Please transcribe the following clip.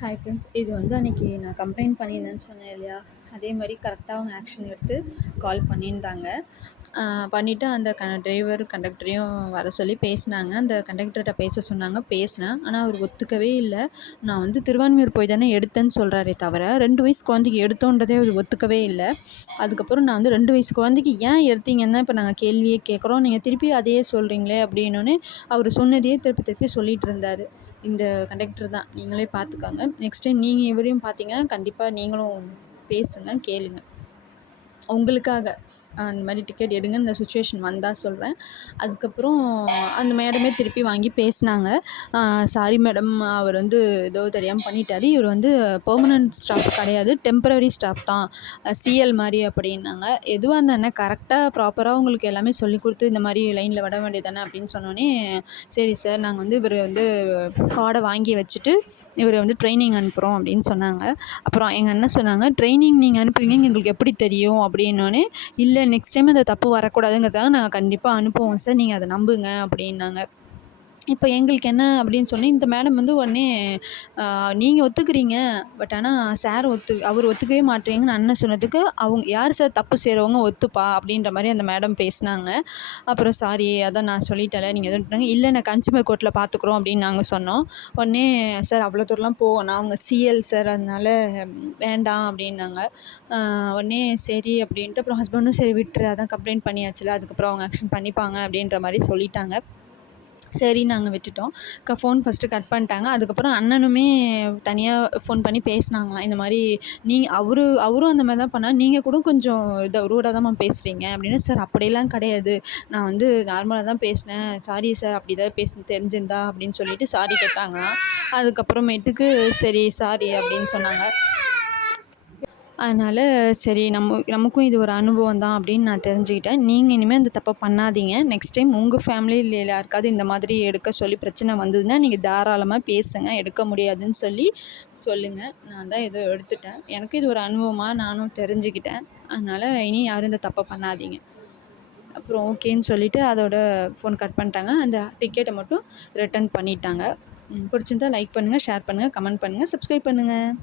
Hi friends. இது வந்து அன்றைக்கி நான் கம்ப்ளைண்ட் பண்ணியிருந்தேன்னு சொன்னேன் இல்லையா? அதே மாதிரி கரெக்டாக அவங்க ஆக்ஷன் எடுத்து கால் பண்ணியிருந்தாங்க. பண்ணிவிட்டு அந்த டிரைவர் கண்டக்டரையும் வர சொல்லி பேசினாங்க. அந்த கண்டக்டர்கிட்ட பேச சொன்னாங்க. பேசினேன். ஆனால் அவர் ஒத்துக்கவே இல்லை. நான் வந்து திருவான்மியூர் போய் தானே எடுத்தேன்னு சொல்கிறாரே தவிர 2 வயசு குழந்தைக்கு எடுத்தோன்றதே அவர் ஒத்துக்கவே இல்லை. அதுக்கப்புறம் நான் வந்து 2 வயசு குழந்தைக்கு ஏன் எடுத்தீங்கன்னு தான் இப்போ நாங்கள் கேள்வியே கேட்குறோம். நீங்கள் திருப்பி அதையே சொல்கிறீங்களே அப்படின்னோடனே அவர் சொன்னதையே திருப்பி திருப்பி சொல்லிகிட்டு இருந்தார். இந்த கண்டக்டர் தான். நீங்களே பார்த்துக்கோங்க. நெக்ஸ்ட் டைம் நீங்கள் இவரையும் பார்த்தீங்கன்னா கண்டிப்பாக நீங்களும் பேசுங்க, கேளுங்க. உங்களுக்காக அந்த மாதிரி டிக்கெட் எடுங்க. இந்த சுச்சுவேஷன் வந்தால் சொல்கிறேன். அதுக்கப்புறம் அந்த மேடமே திருப்பி வாங்கி பேசினாங்க. சாரி மேடம், அவர் வந்து ஏதோ தெரியாமல் பண்ணிட்டார். இவர் வந்து பெர்மனன்ட் ஸ்டாஃப் கிடையாது, டெம்பரரி ஸ்டாஃப் தான், சிஎல் மாதிரி அப்படின்னாங்க. எதுவாக இருந்தானே கரெக்டாக ப்ராப்பராக உங்களுக்கு எல்லாமே சொல்லி கொடுத்து இந்த மாதிரி லைனில் விட வேண்டியது தானே அப்படின்னு சொன்னோன்னே, சரி சார், நாங்கள் வந்து இவர் வந்து கார்டை வாங்கி வச்சுட்டு இவரை வந்து ட்ரைனிங் அனுப்புகிறோம் அப்படின்னு சொன்னாங்க. அப்புறம் எங்கள் அண்ணன் சொன்னாங்க, ட்ரைனிங் நீங்கள் அனுப்புவீங்க எங்களுக்கு எப்படி தெரியும் அப்படின்னோடனே, இல்லை நெக்ஸ்ட் டைம் அந்த தப்பு வரக்கூடாதுங்கிறதுக்காக நாங்கள் கண்டிப்பாக அனுப்புவோம் சார், நீங்கள் அதை நம்புங்க அப்படின்னாங்க. இப்போ எங்களுக்கு என்ன அப்படின்னு சொன்னேன். இந்த மேடம் வந்து உடனே நீங்கள் ஒத்துக்கிறீங்க, பட் ஆனால் சார் அவர் ஒத்துக்கவே மாட்டேங்கன்னு அண்ணன் சொன்னதுக்கு, அவங்க யார் சார் தப்பு செய்கிறவங்க ஒத்துப்பா அப்படின்ற மாதிரி அந்த மேடம் பேசினாங்க. அப்புறம் சாரி, அதான் நான் சொல்லிட்டேன்ல, நீங்கள் எதுவும் இல்லை, நான் கன்சியூமர் கோர்ட்டில் பார்த்துக்குறோம் அப்படின்னு நாங்கள் சொன்னோம். உடனே சார் அவ்வளோ தூரம்லாம் போவேணாம், அவங்க சிஎல் சார், அதனால வேண்டாம் அப்படின்னாங்க. உடனே சரி அப்படின்ட்டு அப்புறம் ஹஸ்பண்டும் சரி விட்டுரு, அதான் கம்ப்ளைண்ட் பண்ணியாச்சுல, அதுக்கப்புறம் அவங்க ஆக்ஷன் பண்ணிப்பாங்க அப்படின்ற மாதிரி சொல்லிட்டாங்க. சரி நாங்கள் விட்டுட்டோம். ஃபோன் ஃபஸ்ட்டு கட் பண்ணிட்டாங்க. அதுக்கப்புறம் அண்ணனுமே தனியாக ஃபோன் பண்ணி பேசினாங்களாம். இந்த மாதிரி அவரும் அந்த மாதிரி தான் பண்ணார். நீங்கள் கூட கொஞ்சம் ரூடாக தான்மா பேசுகிறீங்க அப்படின்னு. சார் அப்படியெல்லாம் கிடையாது, நான் வந்து நார்மலாக தான் பேசினேன், சாரி சார், அப்படி தான் தெரிஞ்சிருந்தா அப்படின்னு சொல்லிட்டு சாரி கேட்டாங்களாம். அதுக்கப்புறமேட்டுக்கு சரி சாரி அப்படின்னு சொன்னாங்க. அதனால் சரி, நமக்கும் இது ஒரு அனுபவம் தான் அப்படின்னு நான் தெரிஞ்சுக்கிட்டேன். நீங்கள் இனிமேல் அந்த தப்பை பண்ணாதீங்க. நெக்ஸ்ட் டைம் உங்கள் ஃபேமிலியில் யாருக்காவது இந்த மாதிரி எடுக்க சொல்லி பிரச்சனை வந்ததுன்னா நீங்கள் தாராளமாக பேசுங்க. எடுக்க முடியாதுன்னு சொல்லுங்கள். நான் தான் ஏதோ எடுத்துட்டேன். எனக்கு இது ஒரு அனுபவமாக நானும் தெரிஞ்சுக்கிட்டேன். அதனால் இனி யாரும் இந்த தப்பை பண்ணாதீங்க. அப்புறம் ஓகேன்னு சொல்லிவிட்டு அதோட ஃபோன் கட் பண்ணிட்டாங்க. அந்த டிக்கெட்டை மட்டும் ரிட்டர்ன் பண்ணிட்டாங்க. பிடிச்சிருந்தா லைக் பண்ணுங்கள், ஷேர் பண்ணுங்கள், கமெண்ட் பண்ணுங்கள், சப்ஸ்கிரைப் பண்ணுங்கள்.